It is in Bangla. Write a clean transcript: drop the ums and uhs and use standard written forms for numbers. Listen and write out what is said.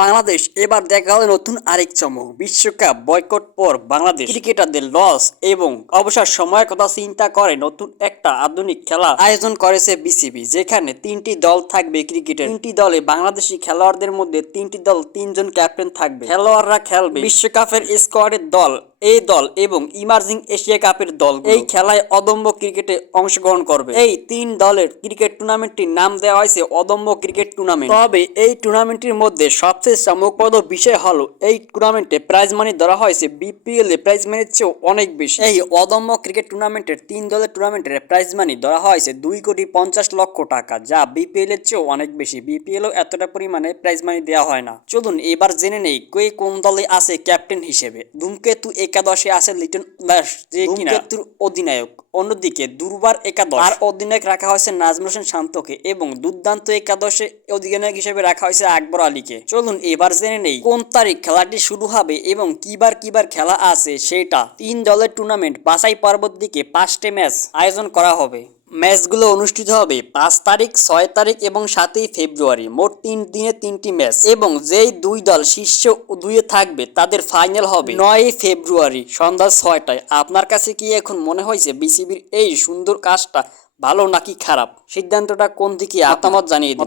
বাংলাদেশ এবার দেখা গেল নতুন আরেক চমক। বিশ্বকাপ বয়কট পর বাংলাদেশ ক্রিকেটারদের লস এবং অবসর সময়ের কথা চিন্তা করে নতুন একটা আধুনিক খেলা আয়োজন করেছে বিসিবি, যেখানে তিনটি দল থাকবে ক্রিকেটের। তিনটি দলে বাংলাদেশি খেলোয়াড়দের মধ্যে তিনটি দল তিনজন ক্যাপ্টেন থাকবে। খেলোয়াড়রা খেলবে বিশ্বকাপের স্কোয়াডের দল, এই দল এবং ইমার্জিং এশিয়া কাপের দল। এই খেলায় অদম্য ক্রিকেটে অংশগ্রহণ করবে। এই তিন দলের ক্রিকেট টুর্নামেন্টটির নাম দেওয়া হয়েছে অদম্য ক্রিকেট টুর্নামেন্ট। তবে এই টুর্নামেন্টের মধ্যে সবচেয়ে চমকপ্রদ বিষয় হলো এই টুর্নামেন্টে প্রাইজ মানি ধরা হয়েছে বিপিএল এ প্রাইজ মানির চেয়েও অনেক বেশি। এই অদম্য ক্রিকেট টুর্নামেন্টের তিন দলের টুর্নামেন্টের প্রাইজ মানি ধরা হয়েছে 2,50,00,000 টাকা, যা বিপিএল এর চেয়েও অনেক বেশি। বিপিএলও এতটা পরিমাণে প্রাইজ মানি দেওয়া হয় না। চলুন এবার জেনে নেই কে কোন দলে আছে ক্যাপ্টেন হিসেবে। ধূমকেতু একাদশে আছে লিটন দাস, যে ধূমকেতুর অধিনায়ক। অন্যদিকে দুর্বার একাদশ আর অধিনায়ক রাখা হয়েছে নাজমুল হোসেন শান্তকে এবং দুর্দান্ত একাদশে অধিনায়ক হিসেবে রাখা হয়েছে আকবর আলীকে। চলুন এবার জেনে নেই কোন তারিখ খেলাটি শুরু হবে এবং কিবার খেলা আছে সেটা। তিন দলের টুর্নামেন্ট বাছাই পর্বর দিকে 5টি ম্যাচ আয়োজন করা হবে। ম্যাচগুলো অনুষ্ঠিত হবে 5 তারিখ, 6 তারিখ এবং 7ই ফেব্রুয়ারি। মোট 3 দিনে 3টি ম্যাচ এবং যেই দুই দল শীর্ষ 2-এ থাকবে তাদের ফাইনাল হবে 9ই ফেব্রুয়ারি সন্ধ্যা 6টায়। আপনার কাছে কি এখন মনে হয়েছে বিসিবির এই সুন্দর কাজটা ভালো নাকি খারাপ? সিদ্ধান্তটা কোন দিকে মতামত জানিয়ে দিন।